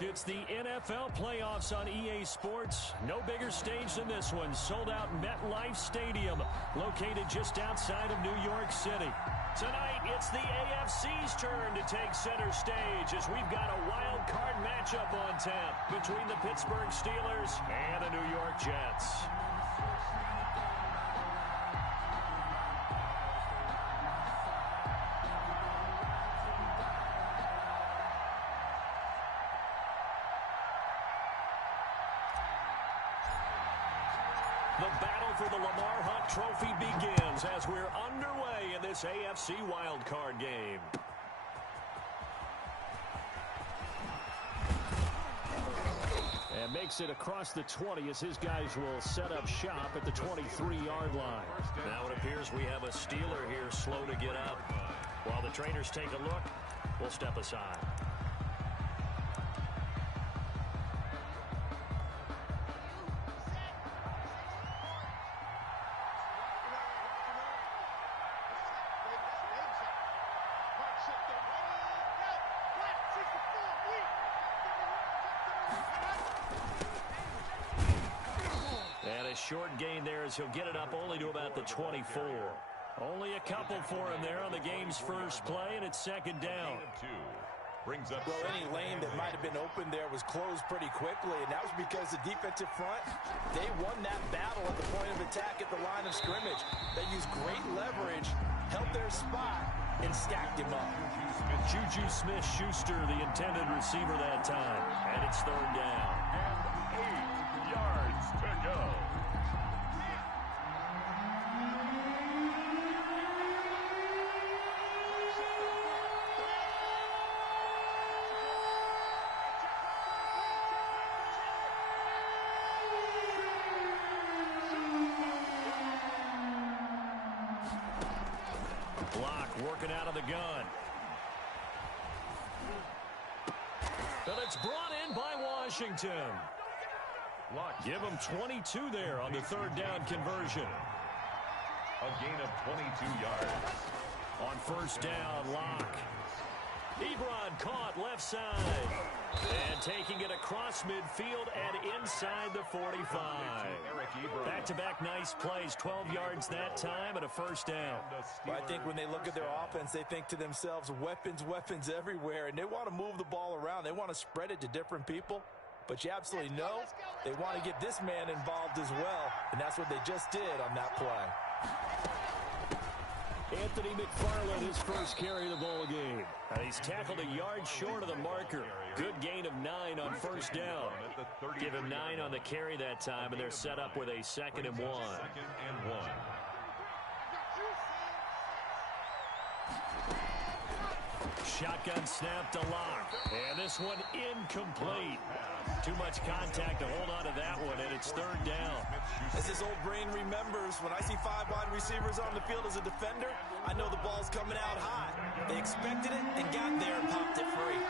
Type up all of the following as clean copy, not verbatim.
It's the NFL playoffs on EA Sports. No bigger stage than this one. Sold out MetLife Stadium, located just outside of New York City. Tonight, it's the AFC's turn to take center stage as we've got a wild card matchup on tap between the Pittsburgh Steelers and the New York Jets. The battle for the Lamar Hunt Trophy begins as we're underway in this AFC wildcard game. And makes it across the 20 as his guys will set up shop at the 23-yard line. Now it appears we have a Steeler here slow to get up. While the trainers take a look, we'll step aside. Short gain there as he'll get it up only to about the 24. Only a couple for him there on the game's first play, and it's second down. Brings up any lane that might have been open there was closed pretty quickly, and that was because the defensive front, they won that battle at the point of attack at the line of scrimmage. They used great leverage, held their spot, and stacked him up. Juju Smith-Schuster, the intended receiver that time, and it's third down. And 8 yards to go. Block working out of the gun. And it's brought in by Washington. Give him 22 there on the third down conversion. A gain of 22 yards. On first down, Locke. Ebron caught left side. And taking it across midfield and inside the 45. Back-to-back nice plays, 12 yards that time and a first down. Well, I think when they look at their offense, they think to themselves, weapons, weapons everywhere, and they want to move the ball around. They want to spread it to different people. But you absolutely know they want to get this man involved as well, and that's what they just did on that play. Anthony McFarland, his first carry of the ball game. And he's tackled a yard short of the marker. Good gain of 9 on first down. Give him 9 on the carry that time, and they're set up with a 2nd and 1. Shotgun snap to Locke. And this one incomplete. Too much contact to hold on to that one, and it's third down. As his old brain remembers, when I see 5 wide receivers on the field as a defender, I know the ball's coming out hot. They expected it and got there and popped it free.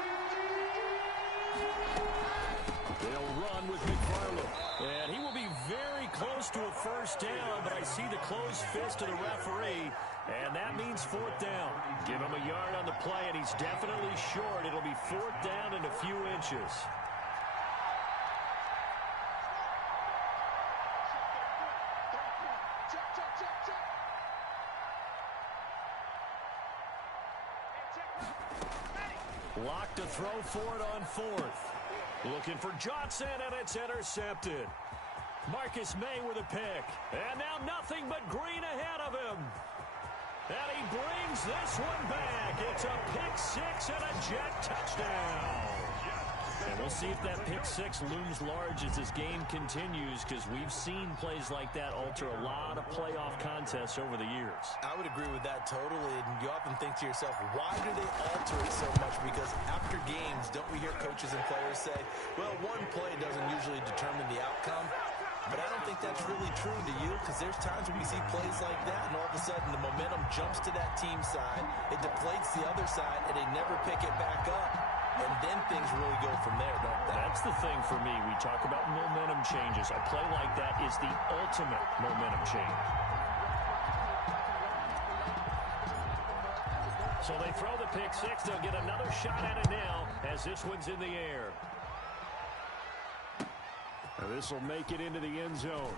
They'll run with McFarland. And he will be very close to a first down, but I see the closed fist of the referee, and that means fourth down. Give him a yard on the play, and he's definitely short. It'll be fourth down in a few inches. Locke to throw for it on fourth. Looking for Johnson, and it's intercepted. Marcus May with a pick. And now nothing but green ahead of him. And he brings this one back. It's a pick six and a Jet touchdown. And we'll see if that pick six looms large as this game continues, because we've seen plays like that alter a lot of playoff contests over the years. I would agree with that totally, and you often think to yourself, why do they alter it so much? Because after games, don't we hear coaches and players say, well, one play doesn't usually determine the outcome? But I don't think that's really true to you, because there's times when we see plays like that, and all of a sudden the momentum jumps to that team side, it deflates the other side, and they never pick it back up. And then things really go from there, don't they? That's the thing for me. We talk about momentum changes. A play like that is the ultimate momentum change. So they throw the pick six. They'll get another shot at it now as this one's in the air. This will make it into the end zone.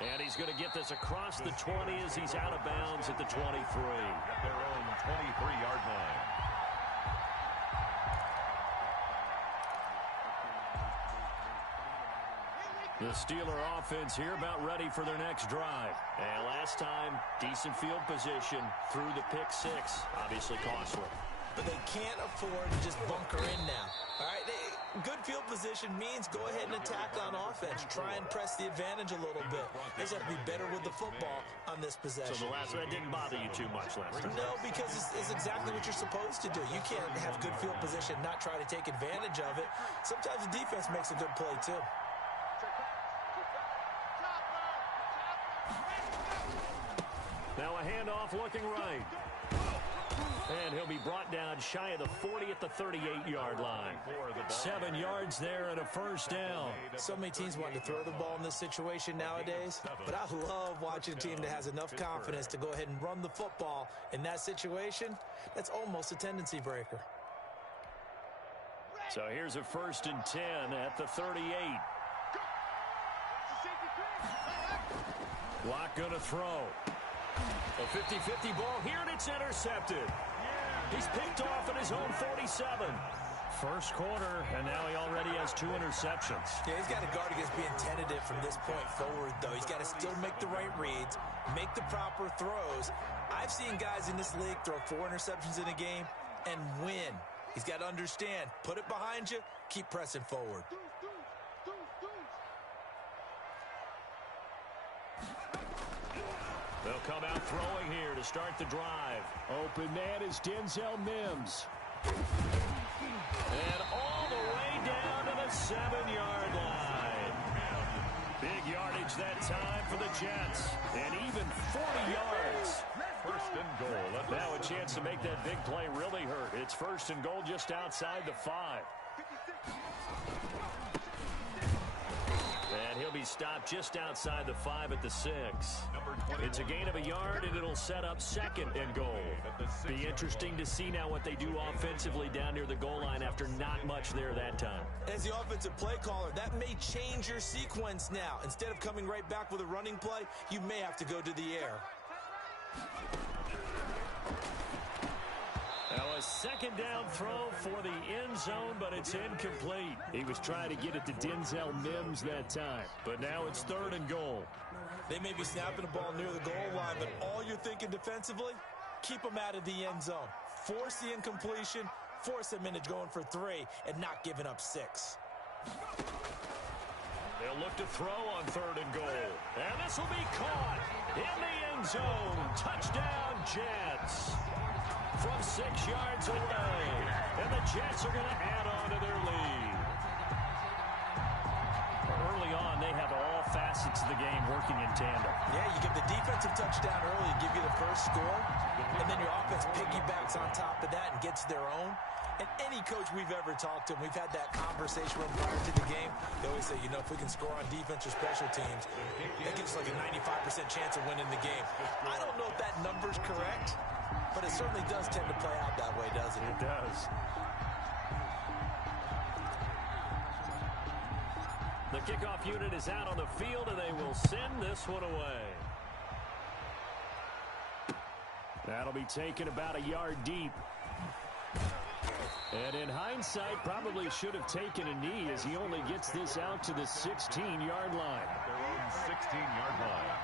And he's going to get this across the 20 as he's out of bounds at the 23. At their own 23-yard line. The Steeler offense here about ready for their next drive. And last time, decent field position through the pick six. Obviously costly. But they can't afford to just bunker in now. All right, good field position means go ahead and attack on offense. Try and press the advantage a little bit. They just have to be better with the football on this possession. So the last one didn't bother you too much last time? No, because it's exactly what you're supposed to do. You can't have good field position, not try to take advantage of it. Sometimes the defense makes a good play, too. Now a handoff looking right. And he'll be brought down shy of the 40 at the 38-yard line. 7 yards there and a first down. So many teams want to throw the ball in this situation nowadays, but I love watching a team that has enough confidence to go ahead and run the football in that situation. That's almost a tendency breaker. So here's a 1st and 10 at the 38. Locke going to throw. A 50-50 ball here, and it's intercepted. He's picked off at his own 47. First quarter, and now he already has 2 interceptions. Yeah, he's got to guard against being tentative from this point forward, though. He's got to still make the right reads, make the proper throws. I've seen guys in this league throw 4 interceptions in a game and win. He's got to understand, put it behind you, keep pressing forward. They'll come out throwing here to start the drive. Open man is Denzel Mims. And all the way down to the 7-yard line. Big yardage that time for the Jets. And even 40 yards. First and goal. Now a chance to make that big play really hurt. It's 1st and goal just outside the 5. And he'll be stopped just outside the 5 at the 6. It's a gain of a yard, and it'll set up 2nd and goal. Be interesting to see now what they do offensively down near the goal line after not much there that time. As the offensive play caller, that may change your sequence now. Instead of coming right back with a running play, you may have to go to the air. Now a 2nd down throw for the end zone, but it's incomplete. He was trying to get it to Denzel Mims that time, but now it's 3rd and goal. They may be snapping the ball near the goal line, but all you're thinking defensively, keep them out of the end zone. Force the incompletion, force them into going for 3, and not giving up 6. They'll look to throw on 3rd and goal. And this will be caught in the end zone. Touchdown, Jets. From 6 yards away. And the Jets are going to add on to their lead. Early on, they have all facets of the game working in tandem. Yeah, you give the defensive touchdown early, give you the first score, and then your offense piggybacks on top of that and gets their own. And any coach we've ever talked to, we've had that conversation prior to the game. They always say, you know, if we can score on defense or special teams, that gives us like a 95% chance of winning the game. I don't know if that number's correct, but it certainly does tend to play out that way, doesn't it? It does. The kickoff unit is out on the field, and they will send this one away. That'll be taken about a yard deep. And in hindsight, probably should have taken a knee as he only gets this out to the 16-yard line. Their own 16-yard line.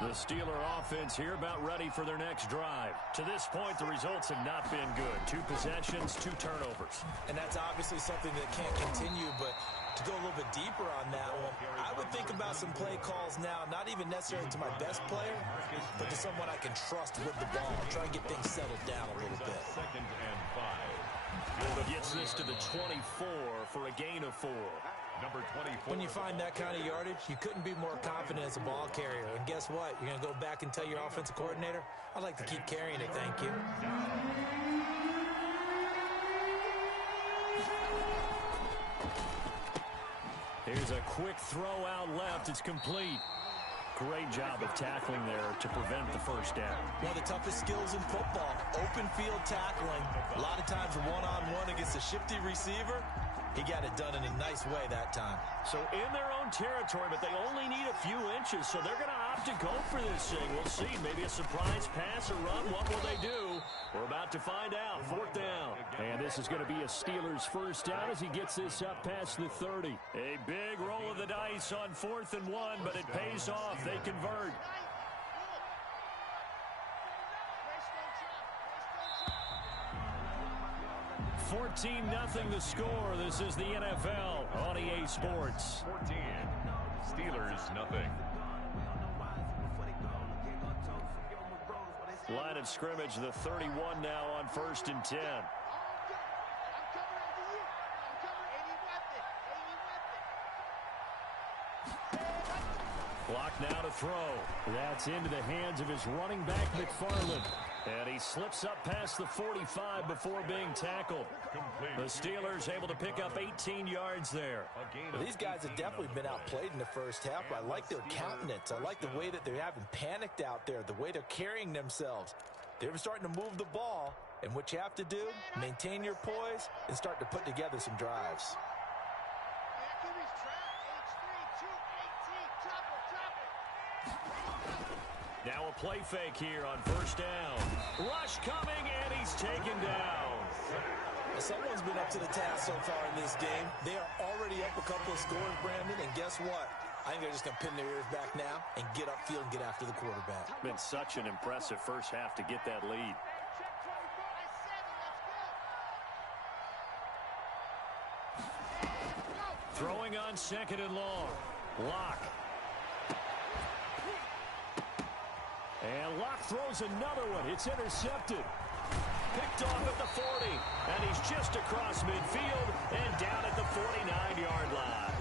The Steeler offense here about ready for their next drive. To this point, the results have not been good. 2 possessions, 2 turnovers. And that's obviously something that can't continue, but to go a little bit deeper on that one, I would think about some play calls now, not even necessarily to my best player, but to someone I can trust with the ball. Try and get things settled down a little bit. 2nd and 5. Gets this to the 24 for a gain of 4. Number 24. When you find that kind of yardage, you couldn't be more confident as a ball carrier. And guess what? You're going to go back and tell your offensive coordinator, I'd like to keep carrying it, thank you. Here's a quick throw out left. It's complete. Great job of tackling there to prevent the first down. One of the toughest skills in football, open field tackling. A lot of times one-on-one against a shifty receiver. He got it done in a nice way that time. So in their own territory, but they only need a few inches, so they're going to opt to go for this thing. We'll see. Maybe a surprise pass or run. What will they do? We're about to find out. Fourth down. And this is going to be a Steelers first down as he gets this up past the 30. A big roll of the dice on 4th and 1, but it pays off. They convert. $14-0 the score. This is the NFL on EA Sports. 14. Steelers, nothing. Line of scrimmage, the 31 now on 1st and 10. Clock now to throw. That's into the hands of his running back, McFarland. And he slips up past the 45 before being tackled. The Steelers able to pick up 18 yards there. Well, these guys have definitely been outplayed in the first half. I like their countenance. I like the way that they haven't panicked out there, the way they're carrying themselves. They're starting to move the ball, and what you have to do, maintain your poise and start to put together some drives. Now a play fake here on 1st down. Rush coming, and he's taken down. Someone's been up to the task so far in this game. They are already up a couple of scores, Brandon, and guess what? I think they're just going to pin their ears back now and get upfield and get after the quarterback. Been such an impressive first half to get that lead. Throwing on 2nd and long. Locke. And Locke throws another one. It's intercepted. Picked off at the 40. And he's just across midfield and down at the 49-yard line.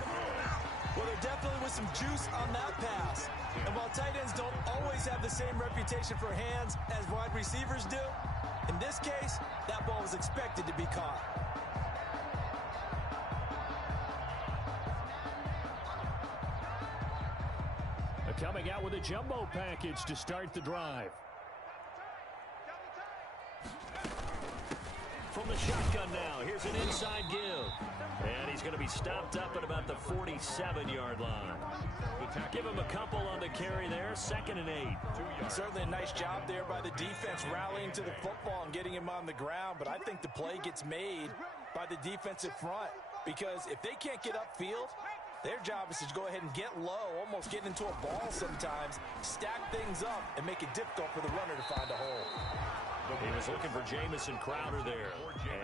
Well, there definitely was some juice on that pass. And while tight ends don't always have the same reputation for hands as wide receivers do, in this case, that ball was expected to be caught. Coming out with a jumbo package to start the drive. From the shotgun now, here's an inside give. And he's going to be stopped up at about the 47-yard line. Give him a couple on the carry there, 2nd and 8. Certainly a nice job there by the defense rallying to the football and getting him on the ground, but I think the play gets made by the defensive front because if they can't get upfield, their job is to go ahead and get low, almost get into a ball sometimes, stack things up, and make it difficult for the runner to find a hole. He was looking for Jamison Crowder there,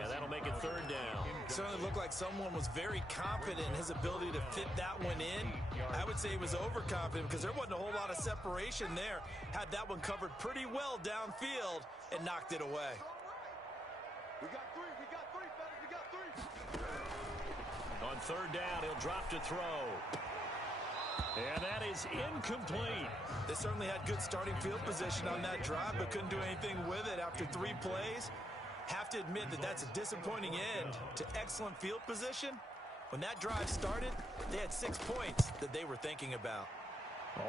and that'll make it 3rd down. It certainly looked like someone was very confident in his ability to fit that one in. I would say he was overconfident because there wasn't a whole lot of separation there. Had that one covered pretty well downfield and knocked it away. We got three, fellas, we got 3. On 3rd down, he'll drop to throw. And that is incomplete. They certainly had good starting field position on that drive, but couldn't do anything with it after 3 plays. Have to admit that that's a disappointing end to excellent field position. When that drive started, they had 6 points that they were thinking about.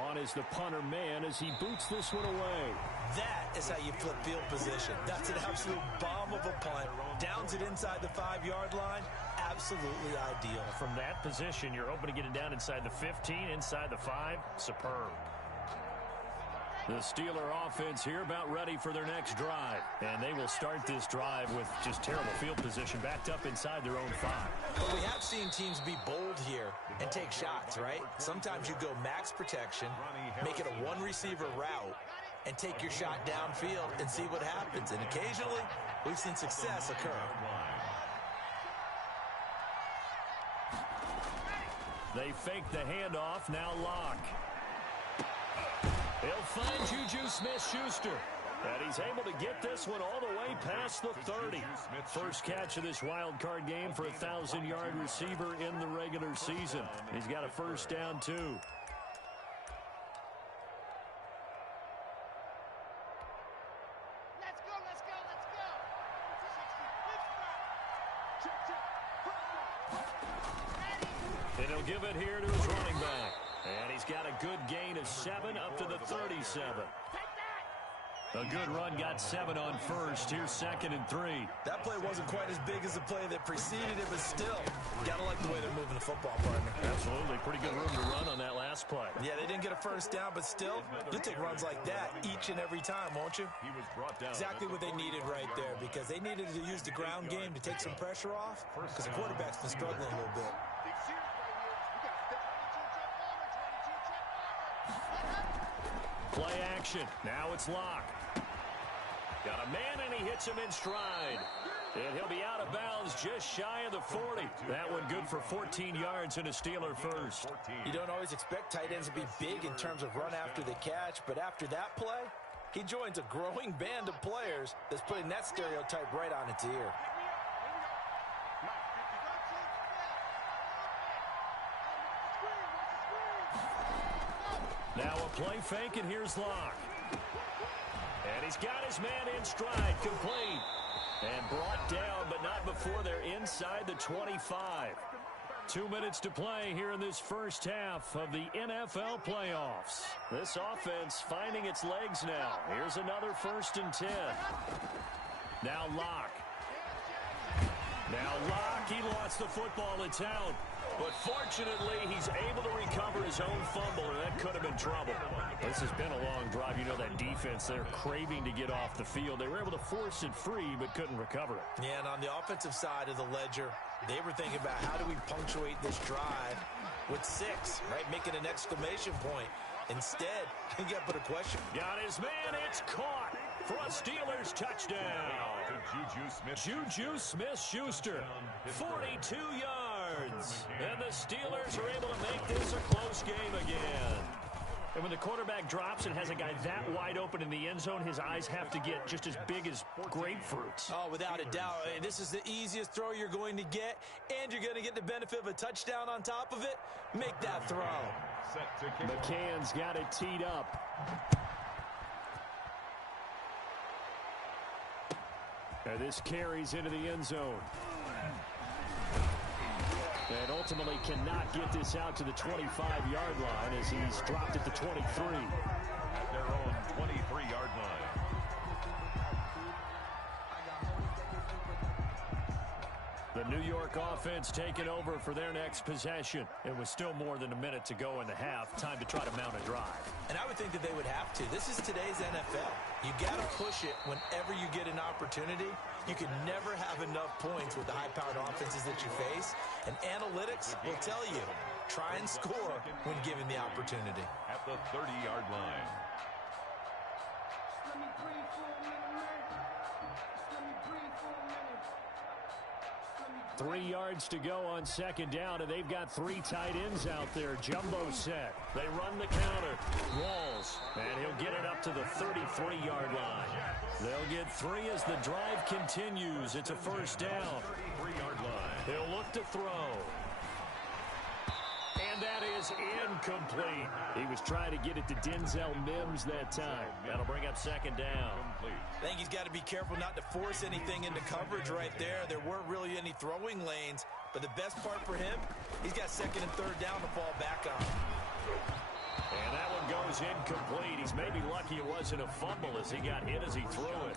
On is the punter man as he boots this one away. That is how you flip field position. That's an absolute bomb of a punt. Downs it inside the 5-yard line. Absolutely ideal. From that position, you're hoping to get it down inside the 15, inside the 5. Superb. The Steeler offense here about ready for their next drive. And they will start this drive with just terrible field position backed up inside their own 5. But we have seen teams be bold here and take shots, right? Sometimes you go max protection, make it a 1-receiver route, and take your shot downfield and see what happens. And occasionally, we've seen success occur. They fake the handoff, now Locke. He'll find Juju Smith-Schuster. And he's able to get this one all the way past the 30. First catch of this wild card game for a 1,000-yard receiver in the regular season. He's got a first down, too. And he'll give it here to his running back. And he's got a good gain of 7 up to the 37. A good run, got 7 on first. Here's 2nd and 3. That play wasn't quite as big as the play that preceded it, but still, gotta like the way they're moving the football, partner. Absolutely. Pretty good room to run on that last play. Yeah, they didn't get a first down, but still, you'll take runs like that each and every time, won't you? He was brought down. Exactly what they needed right there, because they needed to use the ground game to take some pressure off, because the quarterback's been struggling a little bit. Play action. Now it's Locke. Got a man, and he hits him in stride. And he'll be out of bounds just shy of the 40. That one good for 14 yards and a Steeler first. You don't always expect tight ends to be big in terms of run after the catch, but after that play, he joins a growing band of players that's putting that stereotype right on its ear. Now a play fake, and here's Locke. And he's got his man in stride, complete. And brought down, but not before they're inside the 25. 2 minutes to play here in this first half of the NFL playoffs. This offense finding its legs now. Here's another 1st and 10. Now Locke. He lost the football. It's out. But fortunately, he's able to recover his own fumble, and that could have been trouble. This has been a long drive. You know that defense, they're craving to get off the field. They were able to force it free, but couldn't recover it. Yeah, and on the offensive side of the ledger, they were thinking about how do we punctuate this drive with 6, right? Making an exclamation point. Instead, he got put a question. Got his man. It's caught for a Steelers touchdown. Juju Smith-Schuster, 42 yards. And the Steelers are able to make this a close game again. And when the quarterback drops and has a guy that wide open in the end zone, his eyes have to get just as big as grapefruits. Oh, without a doubt. This is the easiest throw you're going to get, and you're going to get the benefit of a touchdown on top of it. Make that throw. McCann's got it teed up. And this carries into the end zone. And ultimately cannot get this out to the 25-yard line as he's dropped at the 23. At their own 23-yard line. The New York offense taking over for their next possession. It was still more than a minute to go in the half. Time to try to mount a drive. And I would think that they would have to. This is today's NFL. You got to push it whenever you get an opportunity. You can never have enough points with the high-powered offenses that you face. And analytics will tell you, try and score when given the opportunity. At the 30-yard line. 3 yards to go on 2nd down, and they've got 3 tight ends out there. Jumbo set. They run the counter. Walls. And he'll get it up to the 33-yard line. They'll get 3 as the drive continues. It's a 1st down. 33-yard line. He'll look to throw. And that is incomplete. He was trying to get it to Denzel Mims that time. That'll bring up 2nd down. I think he's got to be careful not to force anything into coverage right there. There weren't really any throwing lanes, but the best part for him, he's got 2nd and 3rd down to fall back on. And that one goes incomplete. He's maybe lucky it wasn't a fumble as he got hit as he threw it.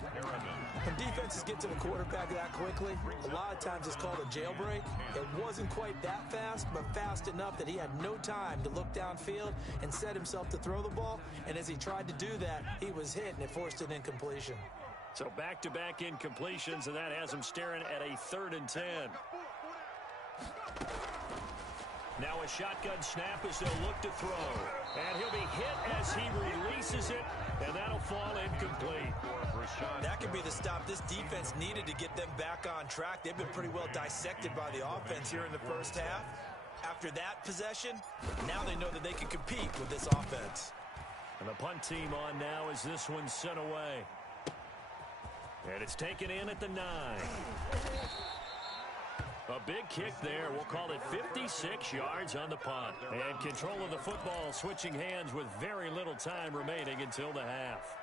When defenses get to the quarterback that quickly, a lot of times it's called a jailbreak. It wasn't quite that fast, but fast enough that he had no time to look downfield and set himself to throw the ball. And as he tried to do that, he was hit, and it forced an incompletion. So back-to-back incompletions, and that has him staring at a 3rd and 10. Now a shotgun snap as they'll look to throw. And he'll be hit as he releases it, and that'll fall incomplete. That could be the stop this defense needed to get them back on track. They've been pretty well dissected by the offense here in the first half. After that possession, now they know that they can compete with this offense. And the punt team on now as this one's sent away. And it's taken in at the 9. A big kick there. We'll call it 56 yards on the punt. And control of the football switching hands with very little time remaining until the half.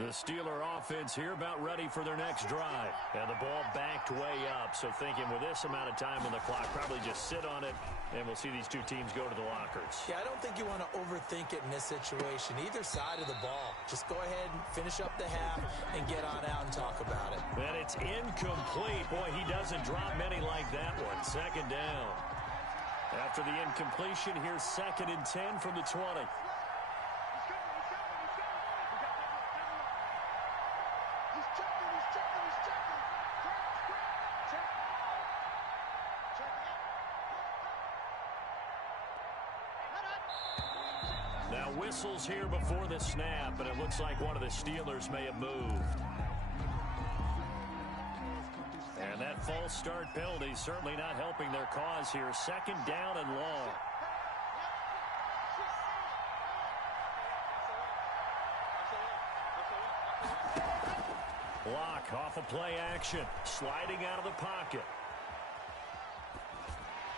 The Steeler offense here about ready for their next drive. And the ball backed way up. So thinking with this amount of time on the clock, probably just sit on it, and we'll see these two teams go to the lockers. Yeah, I don't think you want to overthink it in this situation. Either side of the ball. Just go ahead and finish up the half and get on out and talk about it. And it's incomplete. Boy, he doesn't drop many like that one. Second down. After the incompletion, here's 2nd and 10 from the 20. Now whistles here before the snap, and it looks like one of the Steelers may have moved. And that false start penalty certainly not helping their cause here. 2nd down and long. Block off a play action. Sliding out of the pocket.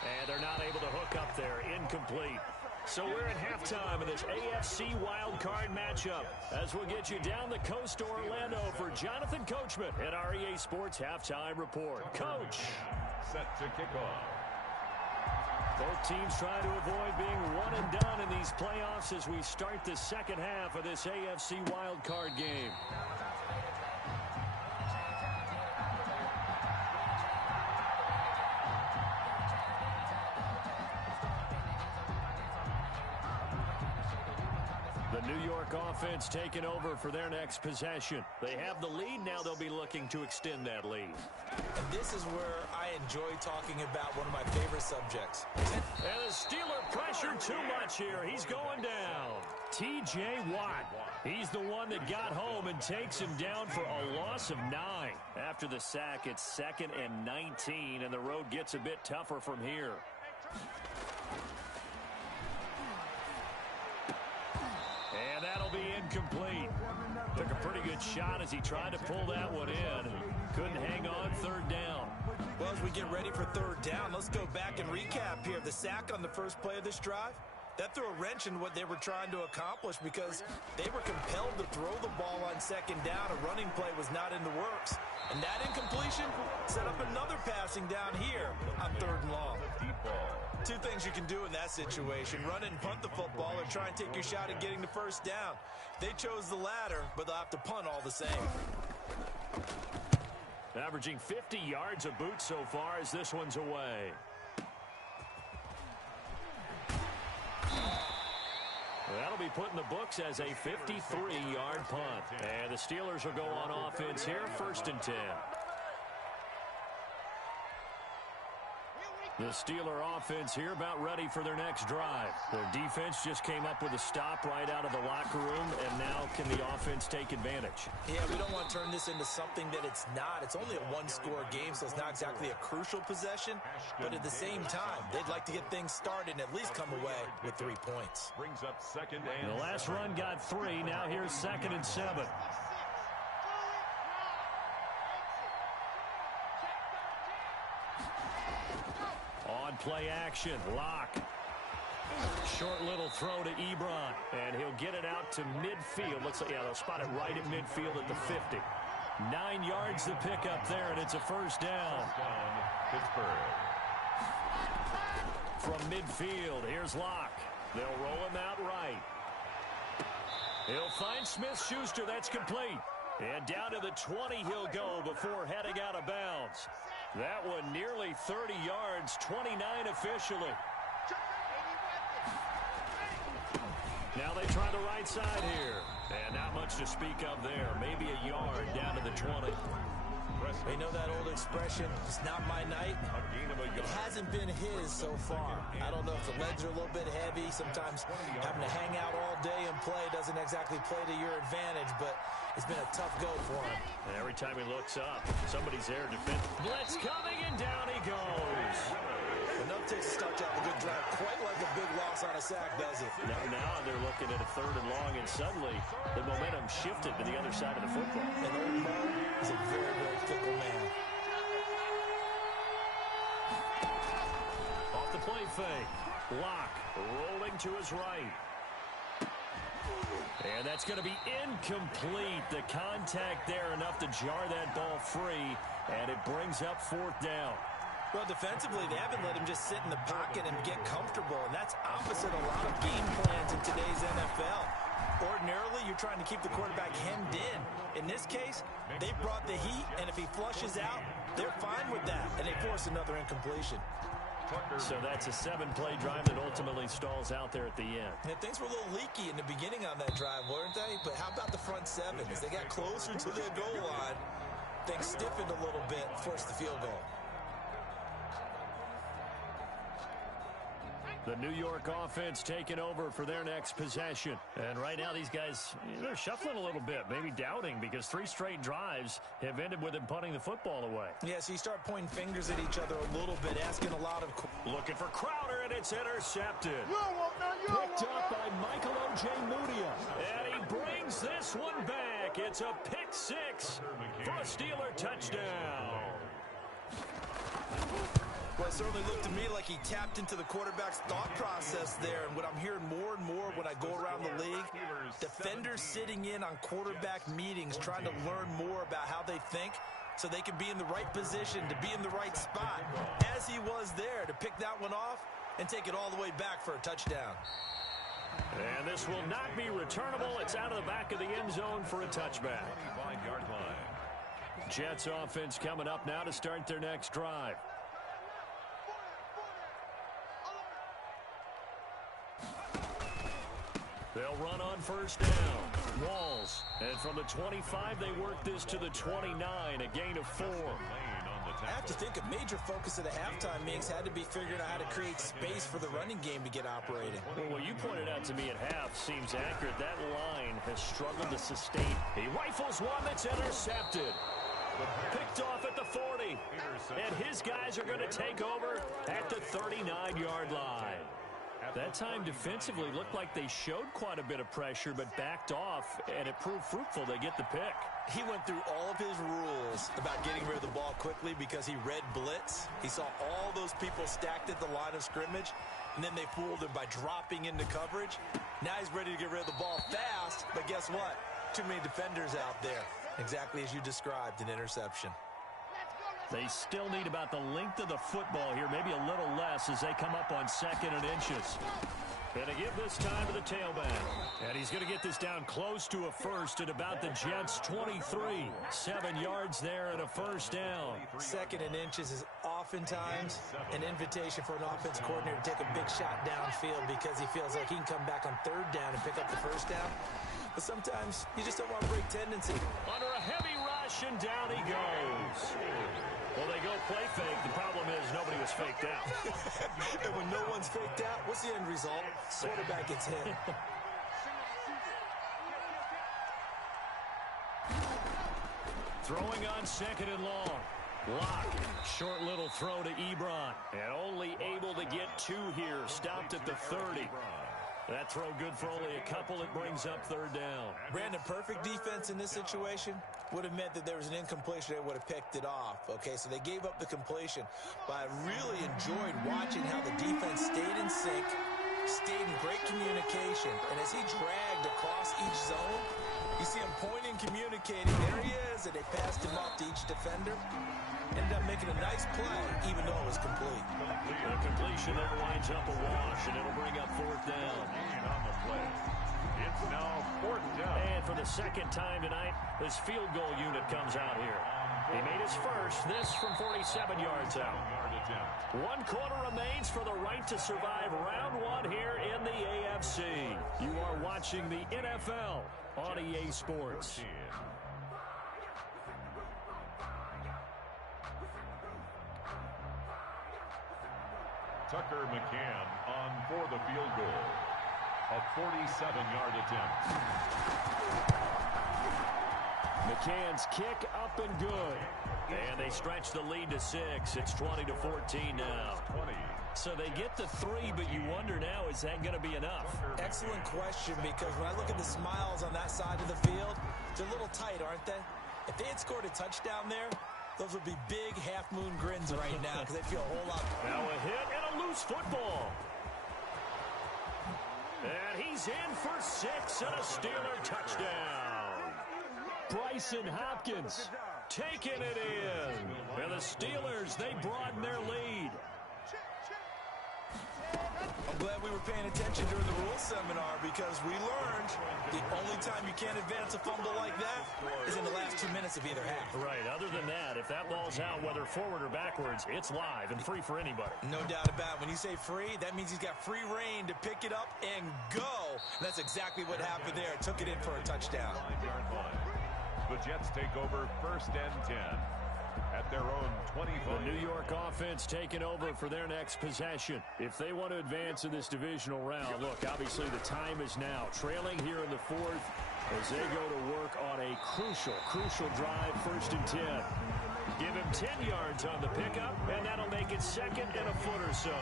And they're not able to hook up there. Incomplete. So we're at halftime of this AFC wildcard matchup as we'll get you down the coast to Orlando for Jonathan Coachman at our EA Sports Halftime Report. Coach. Set to kick off. Both teams trying to avoid being one and done in these playoffs as we start the second half of this AFC wildcard game. The New York offense taking over for their next possession. They have the lead. Now they'll be looking to extend that lead. And this is where I enjoy talking about one of my favorite subjects. And the Steeler pressure too much here. He's going down. T.J. Watt. He's the one that got home and takes him down for a loss of 9. After the sack, it's 2nd and 19, and the road gets a bit tougher from here. And that'll be incomplete. Took a pretty good shot as he tried to pull that one in. Couldn't hang on. 3rd down. Well, as we get ready for 3rd down, let's go back and recap here. The sack on the first play of this drive, that threw a wrench in what they were trying to accomplish because they were compelled to throw the ball on 2nd down. A running play was not in the works. And that incompletion set up another passing down here on 3rd and long. Two things you can do in that situation: run and punt the football, or try and take your shot at getting the 1st down. They chose the latter, but they'll have to punt all the same. Averaging 50 yards a boot so far as this one's away. That'll be put in the books as a 53-yard punt. And the Steelers will go on offense here, 1st and 10. The Steeler offense here about ready for their next drive. Their defense just came up with a stop right out of the locker room, and now can the offense take advantage? Yeah, we don't want to turn this into something that it's not. It's only a one-score game, so it's not exactly a crucial possession. But at the same time, they'd like to get things started and at least come away with 3 points. Brings up 2nd and The last run got 3. Now here's 2nd and 7. On play action, Locke. Short little throw to Ebron, and he'll get it out to midfield. Looks like, yeah, they'll spot it right at midfield at the 50. 9 yards to pick up there, and it's a 1st down. Pittsburgh. From midfield, here's Locke. They'll roll him out right. He'll find Smith-Schuster. That's complete. And down to the 20 he'll go before heading out of bounds. That one nearly 30 yards, 29 officially. Now they try the right side here. And not much to speak of there. Maybe a yard down to the 20. You know that old expression, it's not my night? It hasn't been his so far. I don't know if the legs are a little bit heavy. Sometimes having to hang out all day and play doesn't exactly play to your advantage, but it's been a tough go for him. And every time he looks up, somebody's there to defend. Blitz coming, and down he goes. Enough takes to start out a good drive. Quite like a big loss on a sack, does it? Now they're looking at a 3rd and long, and suddenly the momentum shifted to the other side of the football. And old Mo is a very, very fickle man. Off the play fake. Locke rolling to his right. And that's going to be incomplete. The contact there enough to jar that ball free, and it brings up 4th down. Well, defensively, they haven't let him just sit in the pocket and get comfortable, and that's opposite a lot of game plans in today's NFL. Ordinarily, you're trying to keep the quarterback hemmed in. In this case, they brought the heat, and if he flushes out, they're fine with that, and they force another incompletion. So that's a 7-play drive that ultimately stalls out there at the end. Yeah, things were a little leaky in the beginning on that drive, weren't they? But how about the front 7? As they got closer to the goal line, things stiffened a little bit, forced the field goal. The New York offense taking over for their next possession. And right now these guys, they're shuffling a little bit, maybe doubting, because 3 straight drives have ended with them punting the football away. Yeah, so you start pointing fingers at each other a little bit, asking a lot of... Looking for Crowder, and it's intercepted. Picked up by Michael Ojemudia. And he brings this one back. It's a pick 6 for a Steeler touchdown. Well, it certainly looked to me like he tapped into the quarterback's thought process there. And what I'm hearing more and more when I go around the league, defenders sitting in on quarterback meetings trying to learn more about how they think so they can be in the right position to be in the right spot, as he was there to pick that one off and take it all the way back for a touchdown. And this will not be returnable. It's out of the back of the end zone for a touchback. 25-yard line. Jets offense coming up now to start their next drive. They'll run on 1st down. Walls. And from the 25, they work this to the 29, a gain of 4. I have to think a major focus of the halftime meetings had to be figuring out how to create space for the running game to get operating. Well, what you pointed out to me at half seems accurate. That line has struggled to sustain. He rifles one that's intercepted. Picked off at the 40. And his guys are going to take over at the 39-yard line. That time defensively looked like they showed quite a bit of pressure but backed off, and it proved fruitful. They get the pick. He went through all of his rules about getting rid of the ball quickly because he read blitz. He saw all those people stacked at the line of scrimmage, and then they fooled him by dropping into coverage. Now he's ready to get rid of the ball fast, but guess what? Too many defenders out there. Exactly as you described, an interception. They still need about the length of the football here, maybe a little less as they come up on 2nd and inches. And to give this time to the tailback. And he's going to get this down close to a first at about the Jets' 23. 7 yards there and a 1st down. 2nd and inches is oftentimes an invitation for an offense coordinator to take a big shot downfield because he feels like he can come back on 3rd down and pick up the 1st down. But sometimes you just don't want to break tendency. Under a heavy rush, and down he goes. Well, they go play fake. The problem is nobody was faked out. And when no one's faked out, what's the end result? Quarterback gets hit. Throwing on 2nd and long. Lock. Short little throw to Ebron. And only able to get 2 here. Stopped at the 30. That throw good for only a couple. It brings up 3rd down. Brandon, perfect defense in this situation would have meant that there was an incompletion. They would have picked it off. Okay, so they gave up the completion. But I really enjoyed watching how the defense stayed in sync, stayed in great communication. And as he dragged across each zone, you see him pointing, communicating. There he is, and they passed him off to each defender. Ended up making a nice play, even though it was complete. The completion there winds up a wash, and it'll bring up 4th down. On the play. It's now 4th down. And for the 2nd time tonight, this field goal unit comes out here. He made his first, this from 47 yards out. 1 quarter remains for the right to survive round 1 here in the AFC. You are watching the NFL on EA Sports. Tucker McCann on for the field goal. A 47-yard attempt. McCann's kick up and good. And they stretch the lead to 6. It's 20-14 now. 20. So they get the 3, but you wonder now, is that going to be enough? Excellent question, because when I look at the smiles on that side of the field, they're a little tight, aren't they? If they had scored a touchdown there, those would be big half-moon grins right now because they feel a whole lot. Now a hit and a loose football. And he's in for 6 and a Steeler touchdown. Bryson Hopkins taking it in. And the Steelers, they broaden their lead. I'm glad we were paying attention during the rules seminar because we learned the only time you can't advance a fumble like that is in the last 2 minutes of either half. Right. Other than that, if that ball's out, whether forward or backwards, it's live and free for anybody. No doubt about it. When you say free, that means he's got free reign to pick it up and go. And that's exactly what happened there. Took it in for a touchdown. 9-yard line. The Jets take over 1st and 10 at their own 25. The New York offense taking over for their next possession. If they want to advance in this divisional round, look, obviously the time is now. Trailing here in the 4th as they go to work on a crucial drive, 1st and 10. Give him 10 yards on the pickup, and that'll make it 2nd and a foot or so.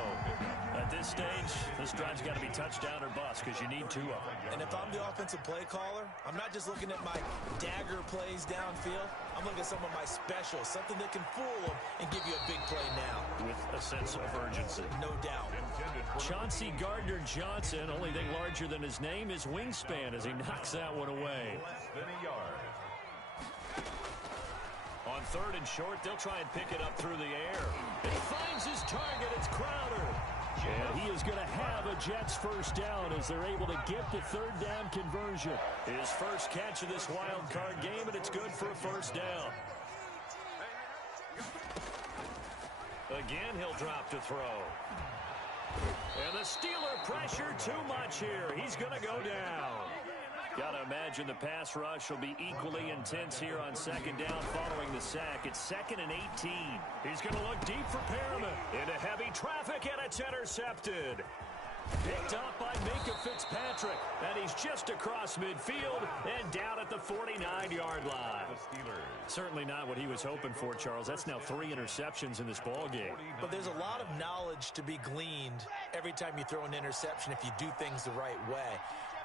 At this stage, this drive's got to be touchdown or bust because you need 2 of them. And if I'm the offensive play caller, I'm not just looking at my dagger plays downfield. I'm looking at some of my specials, something that can fool them and give you a big play now. With a sense of urgency. No doubt. Chauncey Gardner-Johnson, only thing larger than his name is wingspan as he knocks that one away. Less than a yard. On 3rd and short, they'll try and pick it up through the air. And he finds his target. It's Crowder. And he is going to have a Jets first down as they're able to get the 3rd down conversion. His first catch of this wild card game, and it's good for a first down. Again, he'll drop to throw. And the Steeler pressure too much here. He's going to go down. Got to imagine the pass rush will be equally intense here on 2nd down following the sack. It's 2nd and 18. He's going to look deep for Perriman. Into heavy traffic, and it's intercepted. Picked up by Minkah Fitzpatrick. And he's just across midfield and down at the 49-yard line. The Steelers. Certainly not what he was hoping for, Charles. That's now 3 interceptions in this ball game. But there's a lot of knowledge to be gleaned every time you throw an interception if you do things the right way.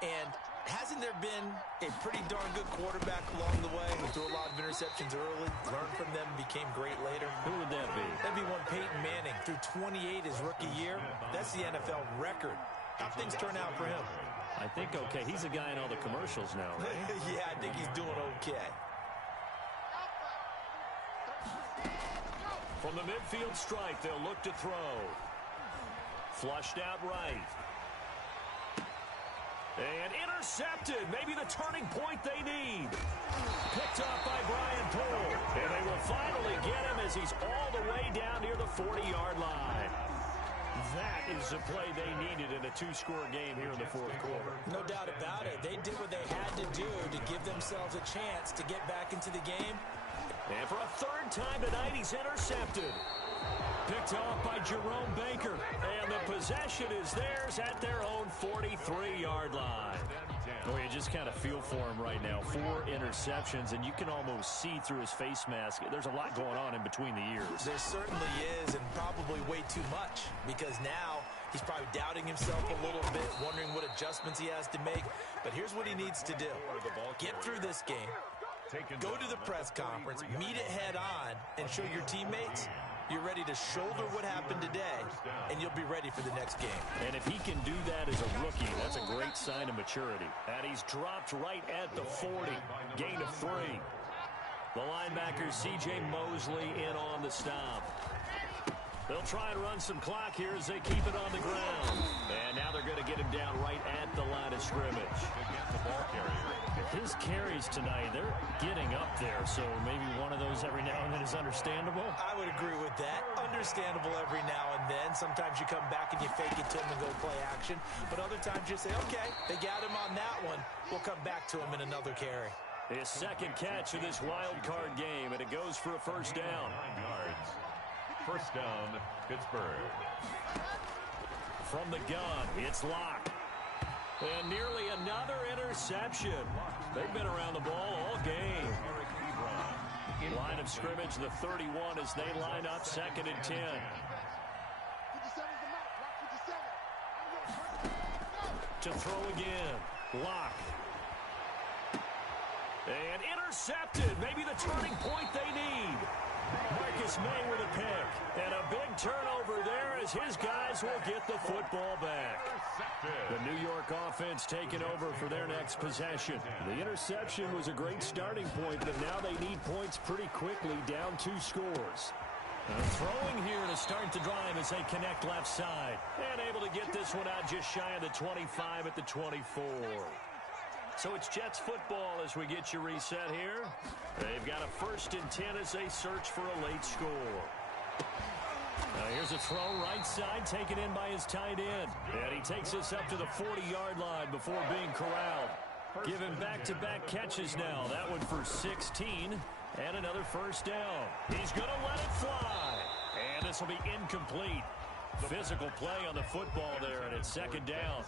And hasn't there been a pretty darn good quarterback along the way who threw a lot of interceptions early, learned from them, became great later? Who would that be? That'd be one Peyton Manning. Threw 28 his rookie year. That's the NFL record. How things turn out for him? I think okay. He's a guy in all the commercials now, right? Yeah, I think he's doing okay. From the midfield strike, they'll look to throw. Flushed out right. And intercepted. Maybe the turning point they need. Picked off by Brian Poole. And they will finally get him as he's all the way down near the 40-yard line. That is the play they needed in a 2-score game here in the 4th quarter. No doubt about it. They did what they had to do to give themselves a chance to get back into the game. And for a 3rd time tonight, he's intercepted. Picked off by Jerome Baker. And the possession is theirs at their own 43-yard line. Well, you just kind of feel for him right now. 4 interceptions, and you can almost see through his face mask. There's a lot going on in between the ears. There certainly is, and probably way too much, because now he's probably doubting himself a little bit, wondering what adjustments he has to make. But here's what he needs to do. Get through this game. Go to the press conference, meet it head on, and show your teammates you're ready to shoulder what happened today, and you'll be ready for the next game. And if he can do that as a rookie, that's a great sign of maturity. And he's dropped right at the 40. Gain of 3. The linebacker, C.J. Mosley, in on the stop. They'll try and run some clock here as they keep it on the ground. And now they're going to get him down right at the line of scrimmage. The ball carrier. His carries tonight, they're getting up there, so maybe one of those every now and then is understandable. I would agree with that. Understandable every now and then. Sometimes you come back and you fake it to him and go play action. But other times you say, okay, they got him on that one. We'll come back to him in another carry. His 2nd catch of this wild card game, and it goes for a first down. 9 yards. First down, Pittsburgh. From the gun, it's Locke. And nearly another interception. They've been around the ball all game. Line of scrimmage, the 31 as they line up 2nd and 10. To throw again, Locke. And intercepted. Maybe the turning point they need. Marcus May with a pick. And a big turnover there as his guys will get the football back. The New York offense taking over for their next possession. The interception was a great starting point, but now they need points pretty quickly, down 2 scores. Throwing here to start the drive as they connect left side. And able to get this one out just shy of the 25 at the 24. So it's Jets football as we get you reset here. They've got a 1st and 10 as they search for a late score. Here's a throw right side taken in by his tight end. And he takes this up to the 40-yard line before being corralled. Given back-to-back catches now. That one for 16. And another 1st down. He's going to let it fly. And this will be incomplete. Physical play on the football there, and it's 2nd down.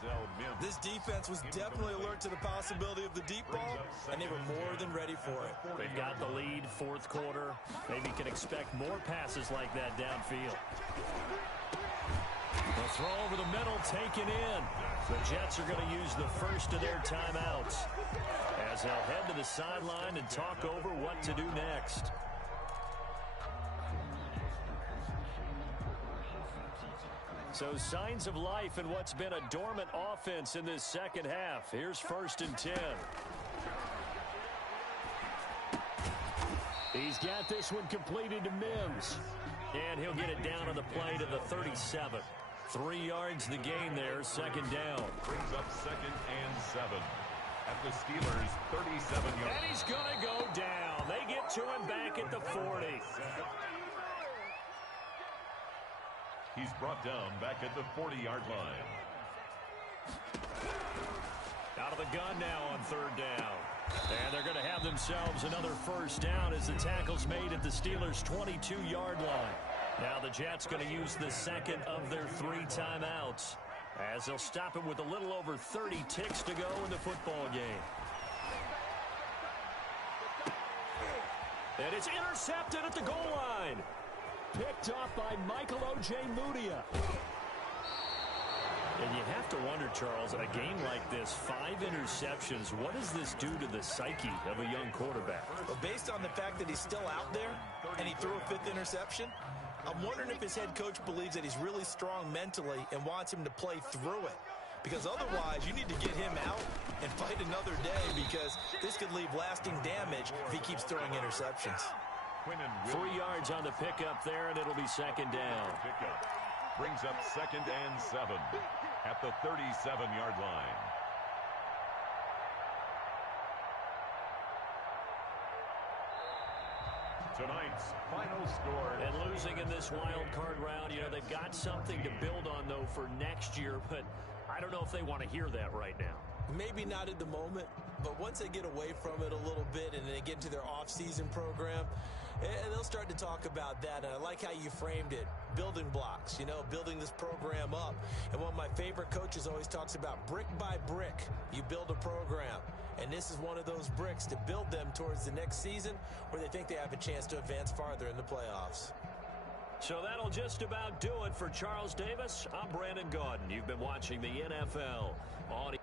This defense was definitely alert to the possibility of the deep ball, and they were more than ready for it. They've got the lead, 4th quarter. Maybe can expect more passes like that downfield. The throw over the middle taken in. The Jets are going to use the 1st of their timeouts as they'll head to the sideline and talk over what to do next. So signs of life in what's been a dormant offense in this 2nd half. Here's 1st and 10. He's got this one completed to Mims. And he'll get it down on the play to the 37. 3 yards the gain there, 2nd down. Brings up 2nd and 7 at the Steelers' 37-yard. And he's going to go down. They get to him back at the 40. He's brought down back at the 40-yard line. Out of the gun now on 3rd down. And they're going to have themselves another 1st down as the tackle's made at the Steelers' 22-yard line. Now the Jets going to use the 2nd of their 3 timeouts as they'll stop it with a little over 30 ticks to go in the football game. And it's intercepted at the goal line. Picked off by Michael Ojemudia. And you have to wonder, Charles, a game like this, 5 interceptions, what does this do to the psyche of a young quarterback? Well, based on the fact that he's still out there and he threw a 5th interception, I'm wondering if his head coach believes that he's really strong mentally and wants him to play through it. Because otherwise, you need to get him out and fight another day, because this could leave lasting damage if he keeps throwing interceptions. 3 yards on the pickup there, and it'll be 2nd down. Brings up 2nd and 7 at the 37-yard line. Tonight's final score. And losing in this wild card round, you know, they've got something to build on, though, for next year, but I don't know if they want to hear that right now. Maybe not at the moment, but once they get away from it a little bit and they get into their off-season program, and they'll start to talk about that. And I like how you framed it. Building blocks, you know, building this program up. And one of my favorite coaches always talks about brick by brick, you build a program. And this is one of those bricks to build them towards the next season where they think they have a chance to advance farther in the playoffs. So that'll just about do it for Charles Davis. I'm Brandon Gaudin. You've been watching the NFL on